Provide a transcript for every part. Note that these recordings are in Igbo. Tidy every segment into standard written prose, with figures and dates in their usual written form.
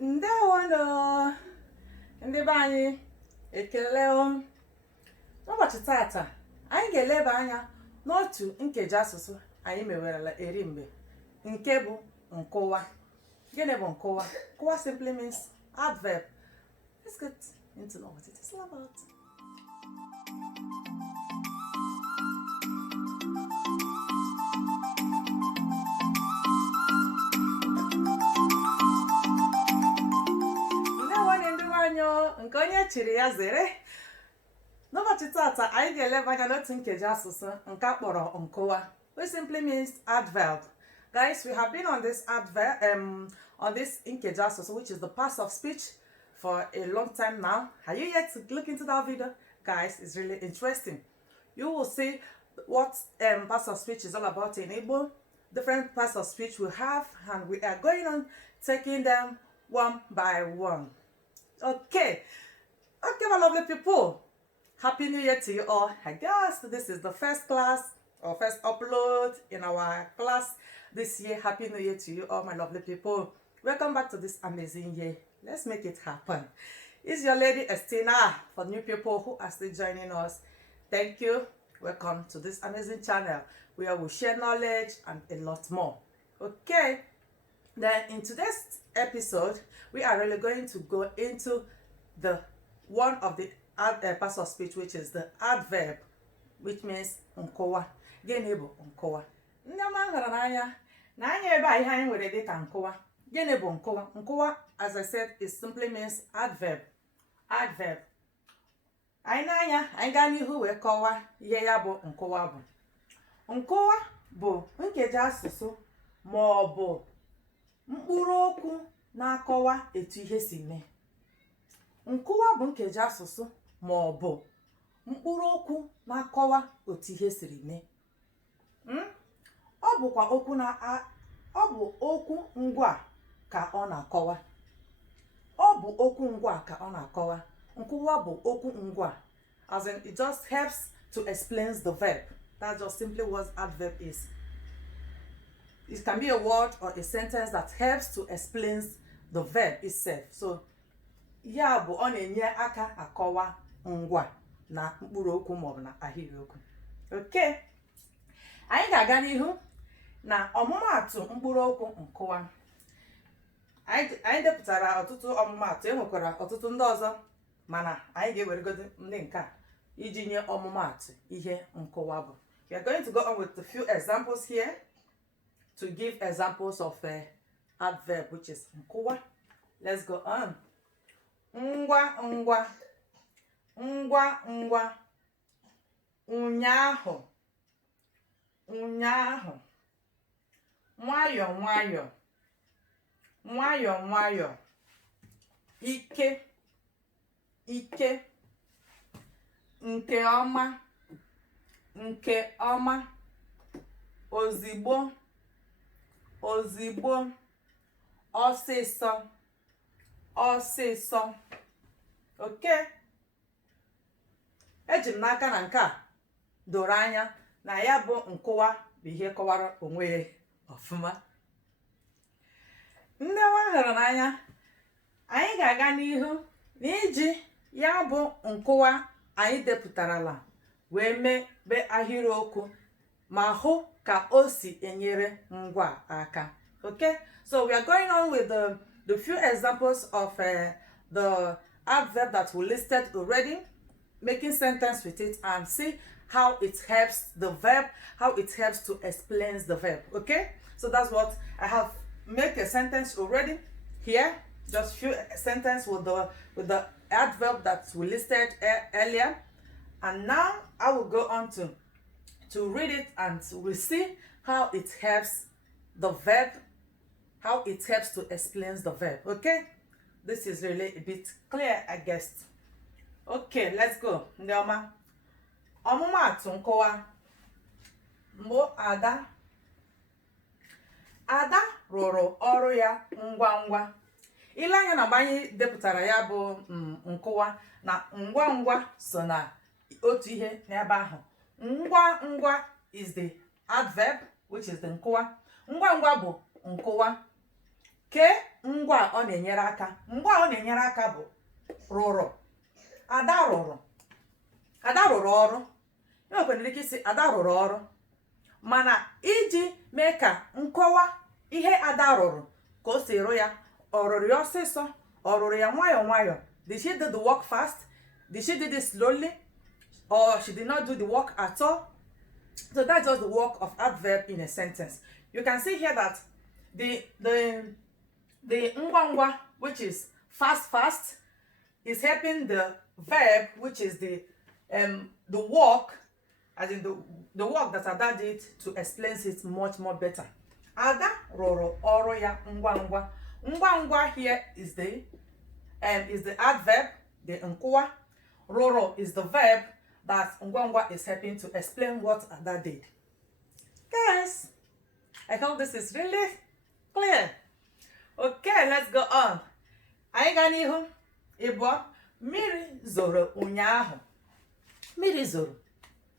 Ndewono ndị be anyị ekele n'ụbọchị tata anyị ga-eleba anya n'otu nkeji asụsụ anyị mewerela eri mgbe nke bụ nkụwa. Gịnị bụ nkụwa? Nkụwa simply means adverb. Let's get into what it is all about. Nke onye chiri ya zere. N'ụbọchị tata anyị ga-eleba anya n'otu nkeji asụsụ nke akpọrọ nkụwa, which simply means adverb. Guys, we have been on this adverb on this nkeji asụsụ, which is the past of speech, for a long time now. Are you yet to look into that video? Guys, it's really interesting. You will see what past of speech is all about in Igbo, different parts of speech we have, and we are going on taking them one by one. Okay, my lovely people, happy new year to you all. I guess this is the first class or first upload in our class this year. Happy new year to you all, my lovely people. Welcome back to this amazing year. Let's make it happen. It's your lady Estina. For new people who are still joining us, thank you. Welcome to this amazing channel where we share knowledge and a lot more. Okay, then in today's episode we are really going to go into the one of the parts of speech, which is the adverb, which means nkụwa. Gịnị bụ nkụwa? Ndị ọma hụrụ n'anya na anya ebe a ihe anyị nwere dịka nkụwa. Gịnị bụ nkụwa? Nkụwa, as I said, it simply means adverb. Adverb. Anyị n'anya anyị gaa n'ihu wee kọwaa ihe ya bụ nkụwa bụ. Nkụwa bụ nkeji asụsụ ma ọ bụ mkpụrụ okwu na-akọwa etu ihe si mee. Nkụwa bụ nkeji asụsụ ma ọ bụ mkpụrụ okwu na-akọwa otu ihe siri mee. Ọ bụkwa okwu ngwa ka ọ na-akọwa. Ọ bụ okwu ngwa ka ọ na-akọwa. Nkụwa bụ okwu ngwa, as in it just helps to explain the verb. That's just simply what adverb is. It can be a word or a sentence that helps to explain the verb itself. So, ya bụ ọ na-enye aka akọwa ngwa na mkpụrụ okwu maọbụ na ahịrịokwu. Okay, anyị ga-aga n'ihu na ọmụmaatụ mkpụrụ okwu nkụwa. Anyị depụtara ọtụtụ ọmụmaatụ, enwekwara ọtụtụ ndị ọzọ, mana anyị ga-eweregodo ndị nke a iji nye ọmụmaatụ ihe nkụwa bụ. We are going to go on with a few examples here to give examples of adverb, which is nkụwa. Let's go on. Ngwa ngwa, ngwa ngwa, ụnyaahụ, ụnyaahụ, nwayọ nwayọ, nwayọ nwayọ, ike, ike, nke ọma, nke ọma, ozigbo, ozigbo, ọsịsọ, ọsịsọ. Okay, eji m n'aka na nke a doro anya na ya bụ nkụwa bụ ihe kọwara onwe ya ọfụma. Ndị nwa hụrụ n'anya, anyị ga-aga n'ihu n'iji ya bụ nkụwa anyị depụtarala wee mebe ahịrịokwu ma hụ ka o si enyere ngwa aka. Okay, so we are going on with the few examples of the adverb that we listed already, making sentence with it and see how it helps the verb, how it helps to explain the verb. Okay, so that's what I have. Make a sentence already here, just few sentences with the adverb that we listed earlier, and now I will go on to read it and we'll see how it helps the verb, how it helps to explain the verb. Okay, this is really a bit clear, I guess. Okay, let's go. Ndị ọma, ọmụmaatụ nkọwa. Mbụ Ada. Ada rụrụ ọrụ ya ngwa ngwa. Ile anya na mgbe anyị depụtara ya bụ nkụwa, na ngwa ngwa so na otu ihe n'ebe ahụ. Ngwa ngwa is the adverb, which is the nkụwa. Ngwa ngwa bụ nkụwa. ke ngwa ọ na-enyere aka. Ngwa ọ na-enyere aka bụ rụrụ. Ada rụrụ. Ada rụrụ ọrụ. Enwekwara ike isi Ada rụrụ ọrụ. Mana iji mee ka nkọwa ihe Ada rụrụ ka o si rụ ya, ọ rụrụ ya ọsịsọ, ọ rụrụ ya nwayọọ nwayọọ. Did she do the work fast? Did she do this slowly? Or she did not do the work at all? So that's just the work of adverb in a sentence. You can see here that the ngwa, which is fast, is helping the verb, which is the work, as in the work that Ada did, to explain it much more better. Ada rụrụ ọrụ ya ngwa. Ngwa here is the adverb, the Nkwuwa. Rụrụ is the verb that ngwa is helping to explain what Ada did. Guys, I hope this is really clear. Okay, let's go on. Anyị gaa n'ihu. Ịbụọ, mmiri zoro ụnyaahụ. Mmiri zoro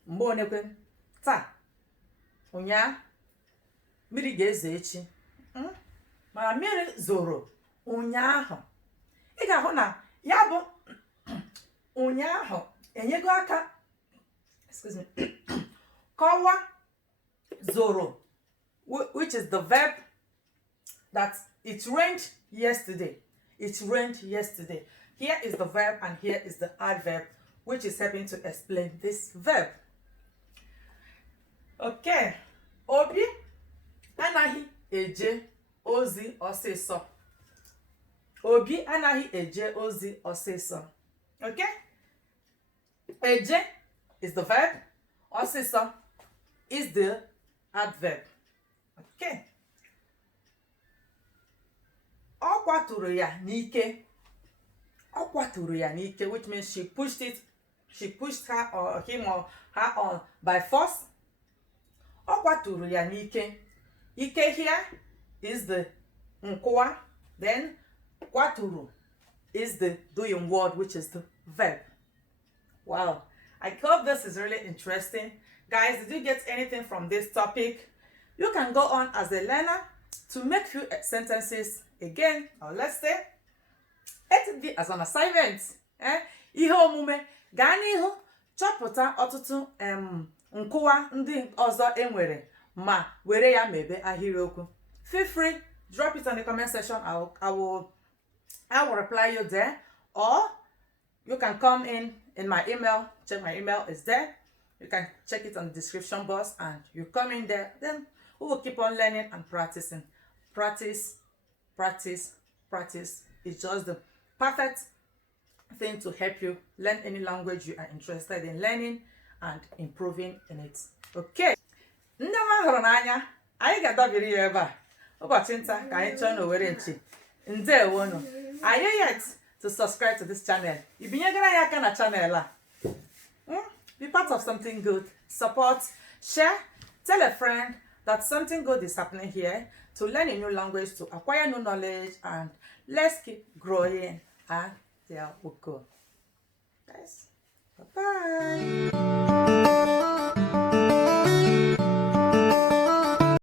mgbe onekwe taa. Ụnyaahụ mmiri ga-ezo echi. Mana mmiri zoro ụnyaahụ. Ị ga-ahụ na ya bụ ụnyaahụ enyego aka, excuse me, kọwa zoro, which is the verb that it rained yesterday. It rained yesterday. Here is the verb and here is the adverb, which is helping to explain this verb. Okay. Obi anaghị eje ozi ọsịsọ. Obi anaghị eje ozi ọsịsọ. Okay? Eje is the verb. Ọsịsọ is the adverb. Okay? Ọ kwaturu ya n'ike. Ọ kwaturu ya n'ike, which means she pushed her or him or her on by force. Ọ kwaturu ya n'ike. Ike here is the Nkwuwa. Then kwaturu is the doing word, which is the verb. Wow. I hope this is really interesting. Guys, did you get anything from this topic? You can go on as a learner to make few sentences again, or let's say, let it be as an assignment. Ihe omume, gaa n'ihu chọpụta ọtụtụ nkwuwa ndị ọzọ enwere ma were ya mebe ahịrịokwu. Feel free, drop it on the comment section. I will reply you there, or you can come in my email. Check my email is there. You can check it on the description box and you come in there. Then we will keep on learning and practicing. Practice is just the perfect thing to help you learn any language you are interested in learning and improving in it. Okay. Ndị ọma hụrụ n'anya, anyị ga-adọbiri ya ebe a. Ụbọchị nta ka anyị chọọ n'Owere nchi. Ndewonu. Are you yet to subscribe to this channel? Ibinyegara ya aka na channel a. Be part of something good. Support, share, tell a friend that something good is happening here to learn a new language, to acquire new knowledge, and let's keep growing. And there we go. Guys, bye-bye.